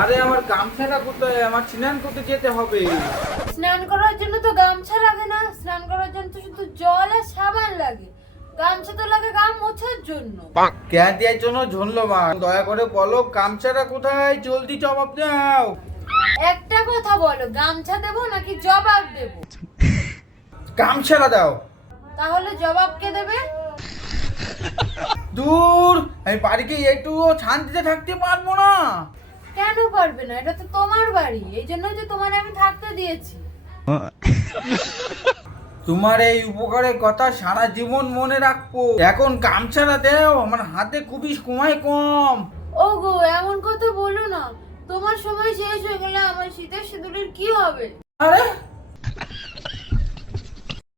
আরে আমার গামছাটা কোথায়? আমার স্নান করতে যেতে হবে। স্নান করার জন্য তো গামছা লাগে না, স্নান করার জন্য তো শুধু জল আর সাবান লাগে। গামছা তো লাগে গাম মোছার জন্য। ক্যা দেওয়ার জন্য ধন্যবাদ। দয়া করে বলো গামছাটা কোথায়, জলদি জবাব দাও। একটা কথা বলো, গামছা দেবো নাকি জবাব দেবো? গামছাটা দাও। তাহলে জবাব কে দেবে? দূর, আমি বাড়িতে একটু শান্তিতে থাকতে পারবো না। কেন পারবে না? এটা তো তোমার বাড়ি, এই জন্যই তো তোমার আমি থাকতে দিয়েছি। তোমার এই উপকারের কথা সারা জীবন মনে রাখবো। এখন গামছাটা দাও, আমার হাতে খুবই সময় কম। ওগো, এমন কথা বলো না। তোমার সময় শেষ হয়ে গেলে আমার শীতের সিঁদুরের কি হবে? আরে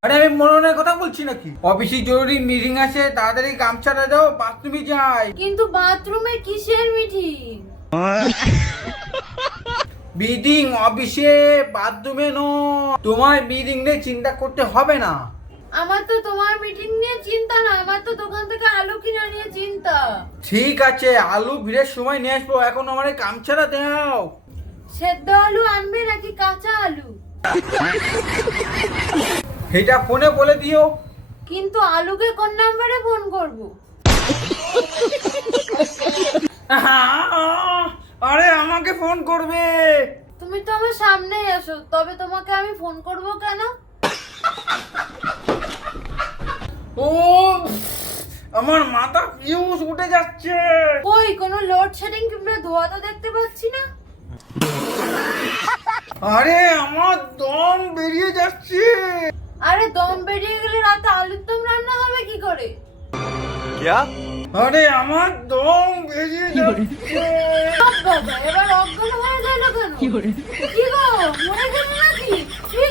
আরে আমি মরণের কথা বলছি নাকি? অফিসে জরুরি মিটিং আছে, তাড়াতাড়ি গামছাটা দাও, বাথরুমে যাই। কিন্তু বাথরুমে কিসের মিটিং? মিটিং অফিসে, বাথরুমে নয়। তোমার মিটিং নিয়ে চিন্তা করতে হবে না। আমার তো তোমার মিটিং নিয়ে চিন্তা না, আমার তো দোকান থেকে আলু কিনা নিয়ে চিন্তা। ঠিক আছে, আলু ভিড়ের সময় নিয়ে আসবো। এখন আমার এই গামছাটা দাও। সেদ্ধ আলু আনবে নাকি কাঁচা আলু? এটা ফোনে বলে দিও। কিন্তু আলুকে কোন নাম্বারে ফোন করব? আরে আমাকে ফোন করবে। তুমি তো আমার সামনেই আসো, তবে তোমাকে আমি ফোন করব কেন? ও, আমার মাথা ফিউজ উঠে যাচ্ছে। কই কোনো লোডশেডিং কিংবা ধোয়া তো দেখতে পাচ্ছি না। আরে আমার দম বেরিয়ে যাচ্ছে। আরে দম বেরিয়ে গেলে রাতে আলুর দম রান্না হবে কি করে? আরে আমার দম বেরিয়ে যাচ্ছে। বাবা, এবার অজ্ঞান হয়ে গেল কেন? কি গো, মরে গেল নাকি? ঠিক